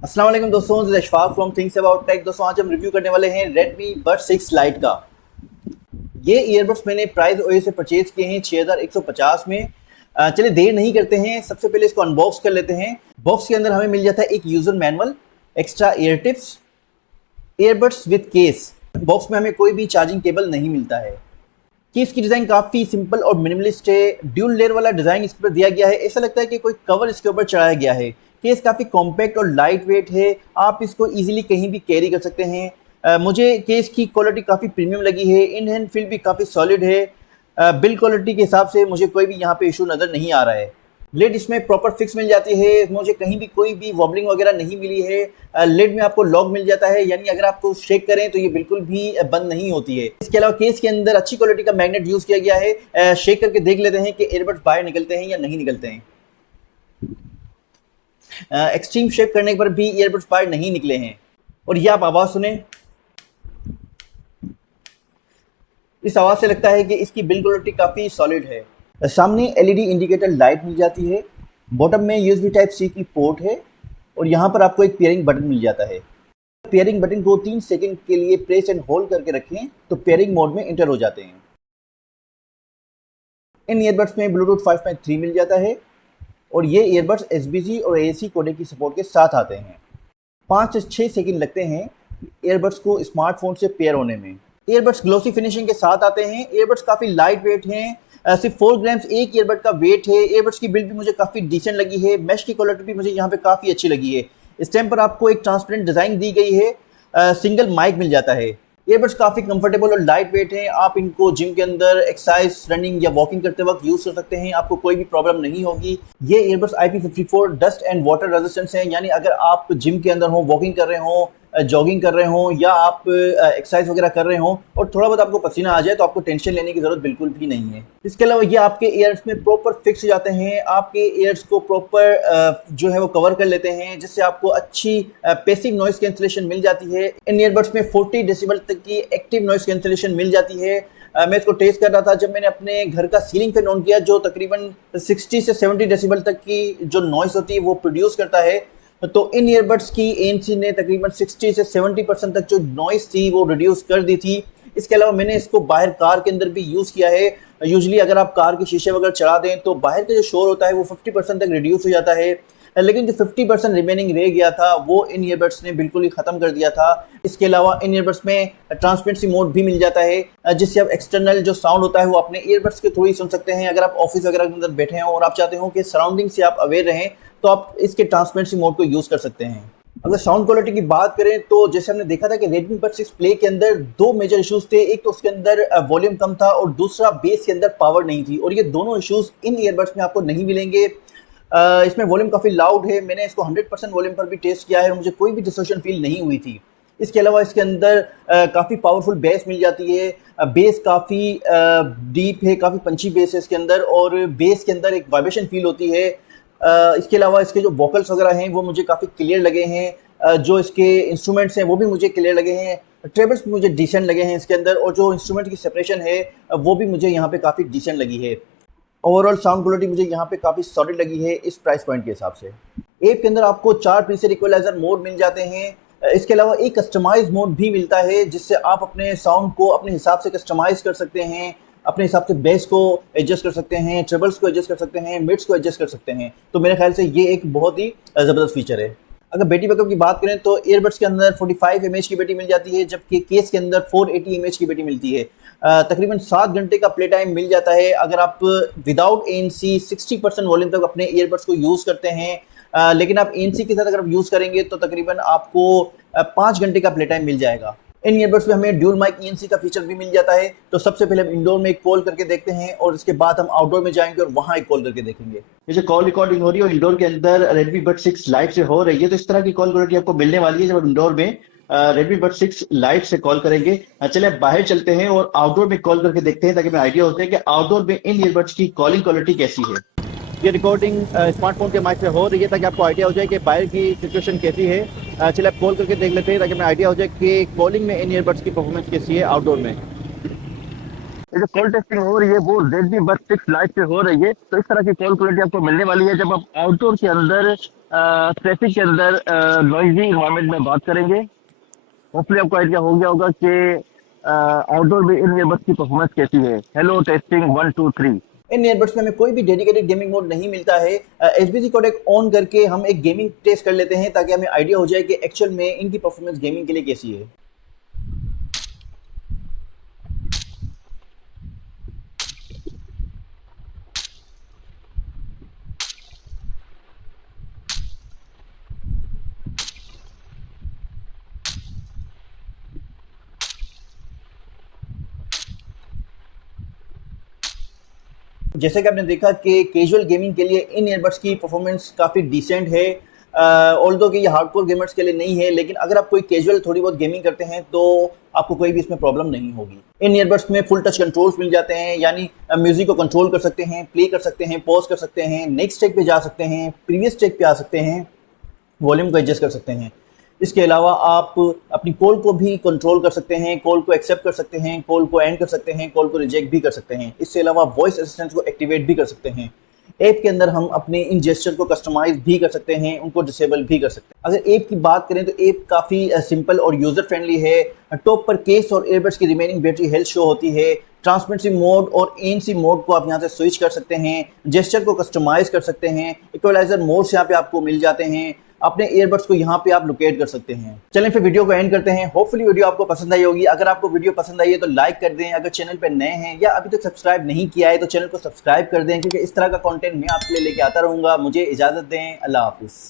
अस्सलाम वालेकुम दोस्तों, this is Ashfaq from things about tech. दोस्तों आज हम रिव्यू करने वाले हैं Redmi Buds 6 Lite का। ये ईयरबड्स मैंने प्राइस ओयो से परचेज किए हैं 6150 में। चलिए देर नहीं करते हैं, सबसे पहले इसको अनबॉक्स कर लेते हैं। बॉक्स के अंदर हमें मिल जाता है एक user manual, extra year tips, earbuds with case. Box में हमें कोई भी चार्जिंग केबल नहीं मिलता है। केस की डिज़ाइन काफ़ी सिंपल और मिनिमलिस्ट है। ड्यूल लेयर वाला डिज़ाइन इस पर दिया गया है, ऐसा लगता है कि कोई कवर इसके ऊपर चढ़ाया गया है। केस काफ़ी कॉम्पैक्ट और लाइट वेट है, आप इसको इजीली कहीं भी कैरी कर सकते हैं। मुझे केस की क्वालिटी काफ़ी प्रीमियम लगी है, इन हैंड फील भी काफ़ी सॉलिड है। बिल्ड क्वालिटी के हिसाब से मुझे कोई भी यहाँ पे इशू नज़र नहीं आ रहा है। लिड इसमें प्रॉपर फिक्स मिल जाती है, मुझे कहीं भी कोई भी वॉबलिंग वगैरह नहीं मिली है। लिड में आपको लॉक मिल जाता है, यानी अगर आपको शेक करें तो ये बिल्कुल भी बंद नहीं होती है। इसके अलावा केस के अंदर अच्छी क्वालिटी का मैग्नेट यूज किया गया है। शेक करके देख लेते हैं कि एयरबड्स बाहर निकलते हैं या नहीं निकलते हैं। एक्सट्रीम शेक करने पर भी ईयरबड्स बाहर नहीं निकले हैं। और ये आप आवाज़ सुने, इस आवाज़ से लगता है कि इसकी बिल्ड क्वालिटी काफ़ी सॉलिड है। सामने एलईडी इंडिकेटर लाइट मिल जाती है, बॉटम में यूएसबी टाइप सी की पोर्ट है और यहाँ पर आपको एक पेयरिंग बटन मिल जाता है। पेयरिंग बटन को 3 सेकंड के लिए प्रेस एंड होल्ड करके रखें तो पेयरिंग मोड में एंटर हो जाते हैं। इन ईयरबड्स में ब्लूटूथ 5.3 मिल जाता है और ये ईयरबड्स एसबीसी और एएसी कोडेक की सपोर्ट के साथ आते हैं। 5 से 6 सेकंड लगते हैं ईयरबड्स को स्मार्टफोन से पेयर होने में। ईयरबड्स ग्लोसी फिनिशिंग के साथ आते हैं। ईयरबड्स काफ़ी लाइट वेट हैं, सिर्फ 4 ग्राम्स एक ईयरबड का वेट है। ईयरबड्स की बिल्ड भी मुझे काफ़ी डिसेंट लगी है, मैश की क्वालिटी भी मुझे यहाँ पे काफ़ी अच्छी लगी है। स्टेम पर आपको एक ट्रांसपेरेंट डिज़ाइन दी गई है, सिंगल माइक मिल जाता है। ईयरबड्स काफ़ी कंफर्टेबल और लाइट वेट हैं, आप इनको जिम के अंदर एक्सरसाइज, रनिंग या वॉकिंग करते वक्त यूज़ कर सकते हैं, आपको कोई भी प्रॉब्लम नहीं होगी। ये earbuds IP54 dust and water resistance हैं, यानी अगर आप जिम के अंदर हो, वॉकिंग कर रहे हो, जॉगिंग कर रहे हो या आप एक्सरसाइज वगैरह कर रहे हो और थोड़ा बहुत आपको पसीना आ जाए तो आपको टेंशन लेने की ज़रूरत बिल्कुल भी नहीं है। इसके अलावा ये आपके ईयर्स में प्रॉपर फिक्स हो जाते हैं, आपके ईयर्स को प्रॉपर जो है वो कवर कर लेते हैं, जिससे आपको अच्छी पैसिव नॉइस कैंसिलेशन मिल जाती है। इन ईयरबड्स में 40 डेसिबल तक की एक्टिव नॉइस कैंसिलेशन मिल जाती है। मैं इसको टेस्ट कर रहा था जब मैंने अपने घर का सीलिंग फैन ऑन किया, जो तकरीबन 60 से 70 डेसिबल तक की जो नॉइस होती है वो प्रोड्यूस करता है। तो इन ईयरबड्स की ANC ने तकरीबन 60 से 70% तक जो नॉइस थी वो रिड्यूस कर दी थी। इसके अलावा मैंने इसको बाहर कार के अंदर भी यूज़ किया है। यूजली अगर आप कार के शीशे वगैरह चढ़ा दें तो बाहर का जो शोर होता है वो 50% तक रिड्यूस हो जाता है, लेकिन जो 50% रिमेनिंग रह गया था वो इन ईयरबड्स ने बिल्कुल ही ख़त्म कर दिया था। इसके अलावा इन ईयरबड्स में ट्रांसपेरेंसी मोड भी मिल जाता है, जिससे आप एक्सटर्नल जो साउंड होता है वो अपने ईयरबड्स के थ्रू ही सुन सकते हैं। अगर आप ऑफिस वगैरह के अंदर बैठे हो और आप चाहते हो कि सराउंडिंग से आप अवेयर रहें तो आप इसके ट्रांसपेरेंसी मोड को यूज़ कर सकते हैं। अगर साउंड क्वालिटी की बात करें तो जैसे हमने देखा था कि Redmi Buds 6 प्ले के अंदर 2 मेजर इश्यूज थे। एक तो उसके अंदर वॉल्यूम कम था और दूसरा बेस के अंदर पावर नहीं थी, और ये दोनों इश्यूज इन ईयरबड्स में आपको नहीं मिलेंगे। इसमें वॉल्यूम काफ़ी लाउड है, मैंने इसको 100% वॉल्यूम पर भी टेस्ट किया है और मुझे कोई भी डिस्टॉर्शन फील नहीं हुई थी। इसके अलावा इसके अंदर काफ़ी पावरफुल बेस मिल जाती है। बेस काफ़ी डीप है, काफ़ी पंची बेस है इसके अंदर, और बेस के अंदर एक वाइब्रेशन फील होती है। इसके अलावा इसके जो वोकल्स वगैरह हैं वो मुझे काफ़ी क्लियर लगे हैं। जो इसके इंस्ट्रूमेंट्स हैं वो भी मुझे क्लियर लगे हैं। ट्रेबल्स मुझे डिसेंट लगे हैं इसके अंदर, और जो इंस्ट्रूमेंट की सेपरेशन है वो भी मुझे यहाँ पे काफ़ी डिसेंट लगी है। ओवरऑल साउंड क्वालिटी मुझे यहाँ पे काफ़ी सॉलिड लगी है इस प्राइस पॉइंट के हिसाब से। ऐप के अंदर आपको 4 प्रीसेट इक्वलाइजर मोड मिल जाते हैं। इसके अलावा एक कस्टमाइज मोड भी मिलता है, जिससे आप अपने साउंड को अपने हिसाब से कस्टमाइज कर सकते हैं, अपने हिसाब से बेस को एडजस्ट कर सकते हैं, ट्रेबल्स को एडजस्ट कर सकते हैं, मिड्स को एडजस्ट कर सकते हैं। तो मेरे ख्याल से ये एक बहुत ही ज़बरदस्त फीचर है। अगर बैटरी बैकअप की बात करें तो ईयरबड्स के अंदर 45 mAh की बैटरी मिल जाती है, जबकि केस के अंदर 480 mAh की बैटरी मिलती है। तकरीबन 7 घंटे का प्ले टाइम मिल जाता है अगर आप विदाउट ANC 60% वॉल्यूम तक अपने ईयरबड्स को यूज़ करते हैं। लेकिन आप ANC के साथ अगर आप यूज़ करेंगे तो तकरीबन आपको 5 घंटे का प्ले टाइम मिल जाएगा। इन ईयरबड्स में हमें ड्यूल माइक ENC का फीचर भी मिल जाता है। तो सबसे पहले हम इंडोर में एक कॉल करके देखते हैं और इसके बाद हम आउटडोर में जाएंगे और वहां एक कॉल करके देखेंगे। ये जो कॉल रिकॉर्डिंग हो रही है और इंडोर के अंदर Redmi Buds 6 Lite से हो रही है, तो इस तरह की कॉल क्वालिटी आपको मिलने वाली है जब इंडोर में Redmi Buds 6 Lite से कॉल करेंगे। चलिए बाहर चलते हैं और आउटडोर में कॉल करके देखते हैं, ताकि हमें आइडिया होता है कि आउटडोर में इन ईयरबड्स की कॉलिंग क्वालिटी कैसी है। ये रिकॉर्डिंग स्मार्टफोन के माइक से हो रही है ताकि आपको आइडिया हो जाए कि बाहर की सिचुएशन कैसी है। चलिए आप कॉल करके देख लेते हैं ताकि हमें आइडिया हो जाए कि कॉलिंग में इन ईयरबड्स की परफॉर्मेंस कैसी है आउटडोर में। ये जो कॉल टेस्टिंग हो रही है वो Redmi Buds 6 Lite पे हो रही है, तो इस तरह की कॉल क्वालिटी आपको मिलने वाली है जब आप आउटडोर के अंदर ट्रैफिक के अंदर नॉइजी इन्वायरमेंट में बात करेंगे। होपफुली आपको आइडिया हो गया होगा कि आउटडोर में इन ईयरबड्स की परफॉर्मेंस कैसी है। Hello testing 1 2 3। इन ईयरबड्स में हमें कोई भी डेडिकेटेड गेमिंग मोड नहीं मिलता है। एसबीसी कोडेक ऑन करके हम एक गेमिंग टेस्ट कर लेते हैं ताकि हमें आइडिया हो जाए कि एक्चुअल में इनकी परफॉर्मेंस गेमिंग के लिए कैसी है। जैसे कि आपने देखा कि कैजुअल गेमिंग के लिए इन ईयरबड्स की परफॉर्मेंस काफ़ी डिसेंट है। ऑल्दो कि ये हार्डकोर गेमर्स के लिए नहीं है, लेकिन अगर आप कोई कैजुअल थोड़ी बहुत गेमिंग करते हैं तो आपको कोई भी इसमें प्रॉब्लम नहीं होगी। इन ईयरबड्स में फुल टच कंट्रोल्स मिल जाते हैं, यानी म्यूजिक को कंट्रोल कर सकते हैं, प्ले कर सकते हैं, पॉज कर सकते हैं, नेक्स्ट स्टेप पे जा सकते हैं, प्रीवियस स्टेप पे आ सकते हैं, वॉल्यूम को एडजस्ट कर सकते हैं। इसके अलावा आप अपनी कॉल को भी कंट्रोल कर सकते हैं, कॉल को एक्सेप्ट कर सकते हैं, कॉल को एंड कर सकते हैं, कॉल को रिजेक्ट भी कर सकते हैं। इससे अलावा वॉइस असिस्टेंट को एक्टिवेट भी कर सकते हैं। ऐप के अंदर हम अपने इन जेस्चर को कस्टमाइज भी कर सकते हैं, उनको डिसेबल भी कर सकते हैं। अगर ऐप की बात करें तो ऐप काफ़ी सिंपल और यूज़र फ्रेंडली है। टॉप पर केस और ईयरबड्स की रिमेनिंग बैटरी हेल्थ शो होती है। ट्रांसपेरेंसी मोड और एएनसी मोड को आप यहाँ से स्विच कर सकते हैं, जेस्चर को कस्टमाइज कर सकते हैं, इक्वलाइजर मोड्स यहाँ पे आपको मिल जाते हैं। अपने ईयरबड्स को यहाँ पे आप लोकेट कर सकते हैं। चलें फिर वीडियो को एंड करते हैं। होपफुली वीडियो आपको पसंद आई होगी। अगर आपको वीडियो पसंद आई है तो लाइक कर दें। अगर चैनल पर नए हैं या अभी तक सब्सक्राइब नहीं किया है तो चैनल को सब्सक्राइब कर दें, क्योंकि इस तरह का कंटेंट मैं आपके लिए लेके आता रहूँगा। मुझे इजाज़त दें। अल्लाह हाफिज़।